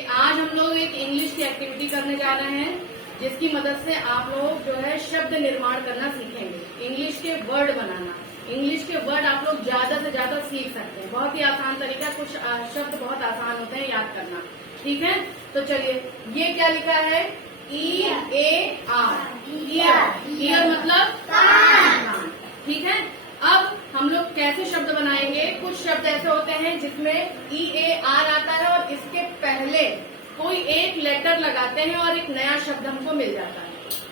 आज हम लोग एक इंग्लिश की एक्टिविटी करने जा रहे हैं जिसकी मदद से आप लोग जो है शब्द निर्माण करना सीखेंगे। इंग्लिश के वर्ड बनाना। इंग्लिश के वर्ड आप लोग ज्यादा से ज्यादा सीख सकते हैं। बहुत ही आसान तरीका, कुछ शब्द बहुत आसान होते हैं याद करना। ठीक है, तो चलिए, ये क्या लिखा है? EAR। ईयर मतलब कान। ठीक है, अब हम लोग कैसे शब्द बनाएंगे? कुछ शब्द ऐसे होते हैं जिसमें EAR आता है और इसके पहले कोई एक लेटर लगाते हैं और एक नया शब्द हमको मिल जाता है।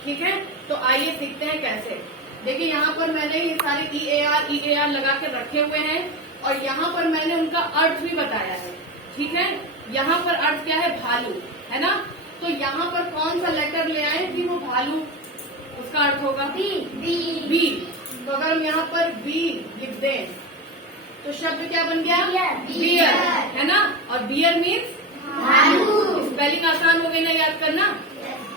ठीक है, तो आइए सीखते हैं कैसे। देखिए, यहाँ पर मैंने ये सारे EAR लगा के रखे हुए हैं और यहाँ पर मैंने उनका अर्थ भी बताया है। ठीक है, यहाँ पर अर्थ क्या है? भालू, है ना? तो यहाँ पर कौन सा लेटर ले आए कि वो भालू, उसका अर्थ होगा बी। तो अगर हम यहाँ पर बी लिख दें तो शब्द क्या बन गया? बियर, है ना? और बियर मीन्स भालू। स्पेलिंग आसान हो गई ना याद करना,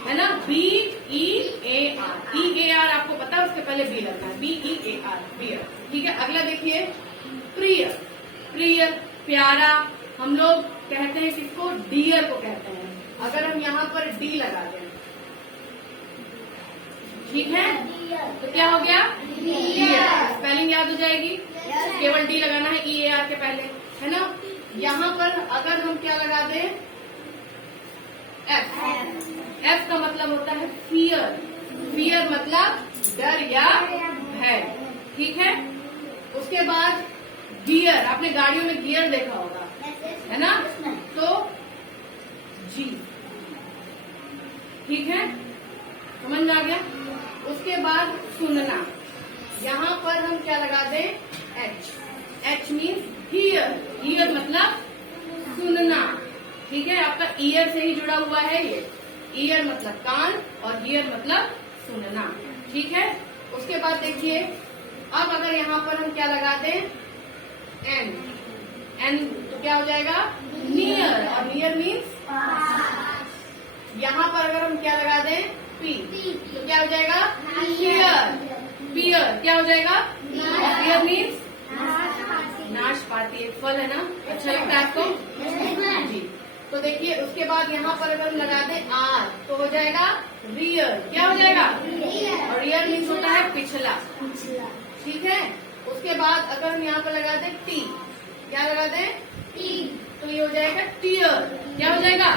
है ना? BEAR। EAR आपको पता है, उसके पहले बी लगना है। BEAR, bear. ठीक है, अगला देखिए, प्रिय, प्यारा। हम लोग कहते हैं किसको? डियर को कहते हैं। अगर हम यहाँ पर डी लगा दें, ठीक है, तो क्या हो गया? डियर। स्पेलिंग याद हो जाएगी, केवल डी लगाना है EAR के पहले, है ना? यहाँ पर अगर हम क्या लगा दें? F का मतलब होता है फियर मतलब डर या भय। ठीक है, उसके बाद गियर। आपने गाड़ियों में गियर देखा होगा, है ना? तो G। ठीक है, समझ में आ गया? उसके बाद सुनना। यहाँ पर हम क्या लगा दें? H मीन्स हियर मतलब सुनना। ठीक है, आपका ईयर से ही जुड़ा हुआ है ये। ईयर मतलब कान और हियर मतलब सुनना। ठीक है, उसके बाद देखिए, अब अगर यहाँ पर हम क्या लगा दें? एन तो क्या हो जाएगा? नियर, और नियर मीन्स यहाँ पर अगर हम क्या लगा दें? पी तो क्या हो जाएगा? पियर। क्या हो जाएगा? और पियर मीन्स नाशपाती। एक फल है ना, अच्छा लगता है आपको जी? तो देखिए, उसके बाद यहाँ पर अगर हम लगा दें आर तो हो जाएगा रियर। क्या हो जाएगा? और रियर मीन्स होता है पिछला। ठीक है, उसके बाद अगर हम यहाँ पर लगा दें टी, क्या लगा दें? तो ये हो जाएगा टीयर। क्या हो जाएगा?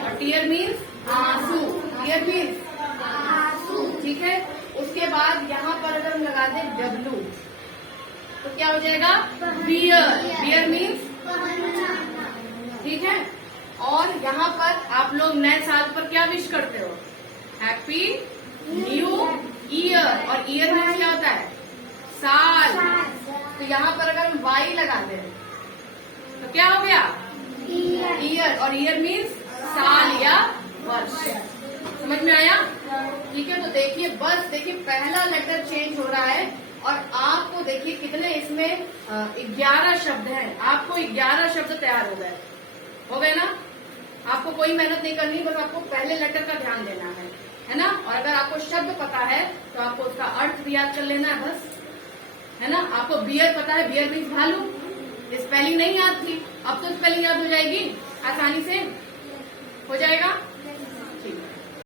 और टीयर मीन्स आंसू। टीयर मीन्स आंसू। ठीक है, उसके बाद यहाँ पर अगर हम लगा दें डब्लू तो क्या हो जाएगा? Bear means. ठीक है, और यहाँ पर आप लोग नए साल पर क्या विश करते हो? Happy new year. और ईयर मीन्स क्या होता है? साल। तो यहाँ पर अगर हम वाई लगा दें तो क्या हो गया? ईयर। और ईयर मीन्स साल या वर्ष। समझ में आया? ठीक है, तो देखिए, बस देखिए, पहला लेटर चेंज हो रहा है और आपको देखिए कितने इसमें 11 शब्द हैं। आपको 11 शब्द तैयार हो गए ना? आपको कोई मेहनत नहीं करनी, बस आपको पहले लेटर का ध्यान देना है ना? और अगर आपको शब्द पता है तो आपको उसका अर्थ भी याद कर लेना है, बस, है ना? आपको बियर पता है, बियर मीन्स भालू। स्पेलिंग नहीं याद थी, अब तो स्पेलिंग याद हो जाएगी, आसानी से हो जाएगा।